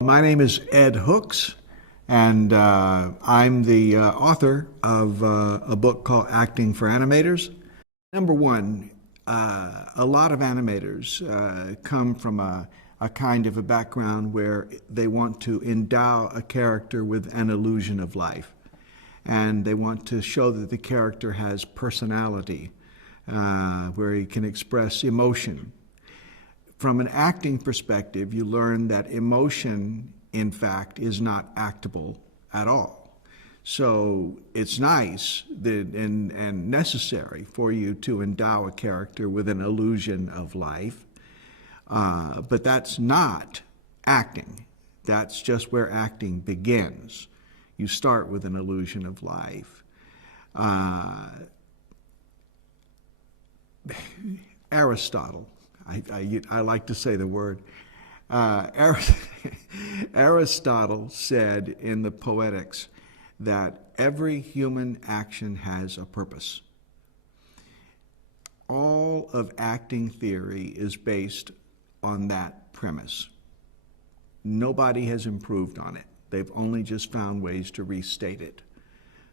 My name is Ed Hooks, and I'm the author of a book called Acting for Animators. Number one, a lot of animators come from a kind of a background where they want to endow a character with an illusion of life. And they want to show that the character has personality, where he can express emotion. From an acting perspective, you learn that emotion, in fact, is not actable at all. So it's nice and necessary for you to endow a character with an illusion of life, but that's not acting. That's just where acting begins. You start with an illusion of life. Aristotle. I like to say the word. Aristotle said in the Poetics that every human action has a purpose. All of acting theory is based on that premise. Nobody has improved on it. They've only just found ways to restate it.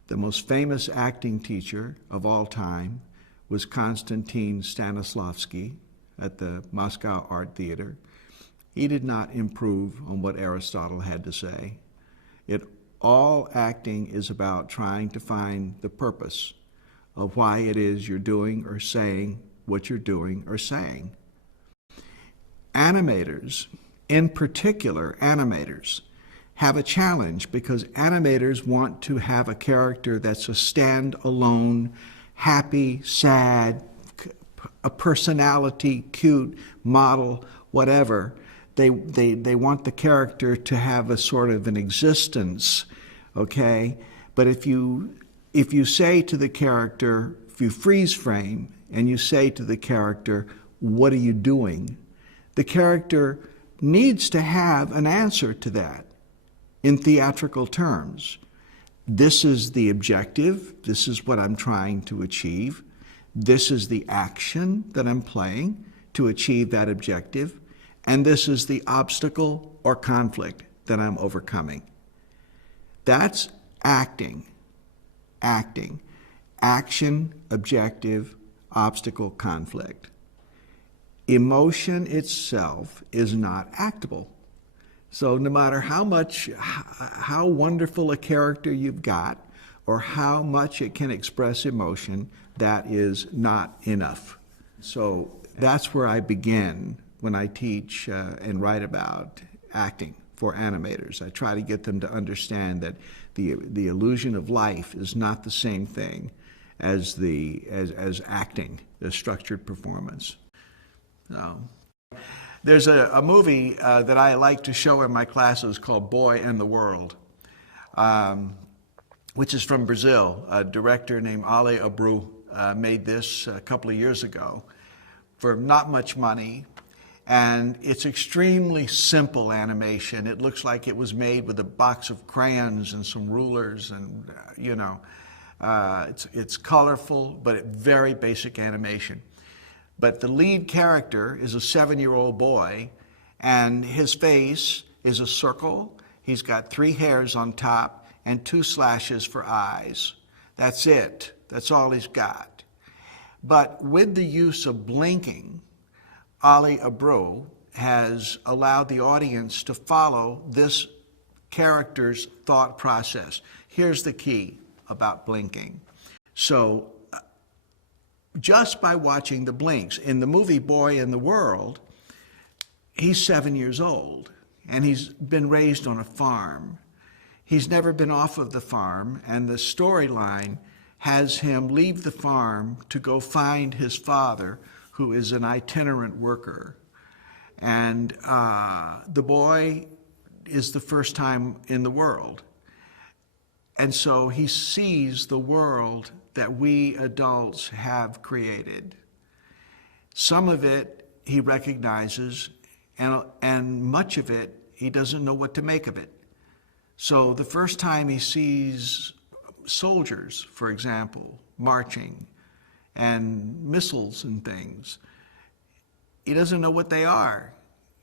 The most famous acting teacher of all time was Konstantin Stanislavski at the Moscow Art Theater. He did not improve on what Aristotle had to say. All acting is about trying to find the purpose of why it is you're doing or saying what you're doing or saying. Animators, in particular animators, have a challenge because animators want to have a character that's a standalone, happy, sad, a personality, cute, model, whatever. They want the character to have a sort of an existence, okay? But if you say to the character, if you freeze frame and you say to the character, what are you doing? The character needs to have an answer to that in theatrical terms. This is the objective. This is what I'm trying to achieve. This is the action that I'm playing to achieve that objective, and this is the obstacle or conflict that I'm overcoming. That's acting. Acting. Action, objective, obstacle, conflict. Emotion itself is not actable. So no matter how wonderful a character you've got, or how much it can express emotion, that is not enough. So that's where I begin when I teach and write about acting for animators. I try to get them to understand that the illusion of life is not the same thing as acting, the structured performance. So, there's a movie that I like to show in my classes called Boy and the World, which is from Brazil. A director named Ale Abreu made this a couple of years ago for not much money. And it's extremely simple animation. It looks like it was made with a box of crayons and some rulers, and it's colorful, but very basic animation. But the lead character is a 7-year-old boy, and his face is a circle. He's got 3 hairs on top and 2 slashes for eyes. That's it. That's all he's got. But with the use of blinking, Ale Abreu has allowed the audience to follow this character's thought process. Here's the key about blinking. So just by watching the blinks, in the movie Boy in the World, he's 7 years old and he's been raised on a farm. He's never been off of the farm, and the storyline has him leave the farm to go find his father, who is an itinerant worker. And the boy is the first time in the world. And so he sees the world that we adults have created. Some of it he recognizes, and much of it he doesn't know what to make of it. So the first time he sees soldiers, for example, marching, and missiles and things, he doesn't know what they are.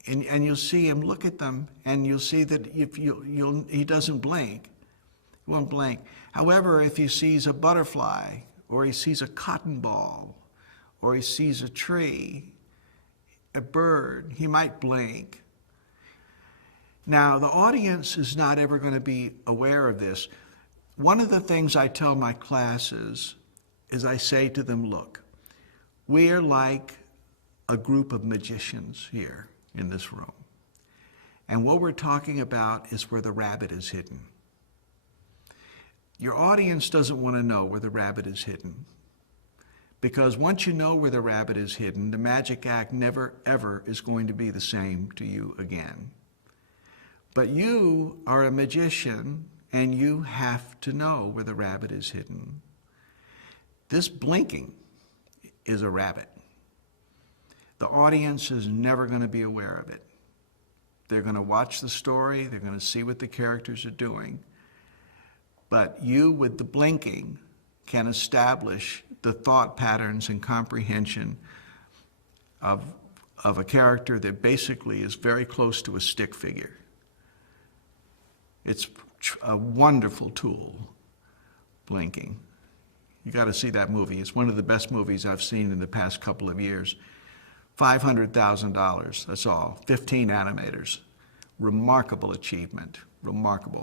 and you'll see him look at them, and you'll see that if he doesn't blink. He won't blink. However, if he sees a butterfly, or he sees a cotton ball, or he sees a tree, a bird, he might blink. Now, the audience is not ever going to be aware of this. One of the things I tell my classes is I say to them, look, we're like a group of magicians here in this room. And what we're talking about is where the rabbit is hidden. Your audience doesn't want to know where the rabbit is hidden. Because once you know where the rabbit is hidden, the magic act never, ever is going to be the same to you again. But you are a magician, and you have to know where the rabbit is hidden. This blinking is a rabbit. The audience is never going to be aware of it. They're going to watch the story, they're going to see what the characters are doing. But you, with the blinking, can establish the thought patterns and comprehension of a character that basically is very close to a stick figure. It's a wonderful tool, blinking. You got to see that movie. It's one of the best movies I've seen in the past couple of years. $500,000, that's all. 15 animators. Remarkable achievement, remarkable.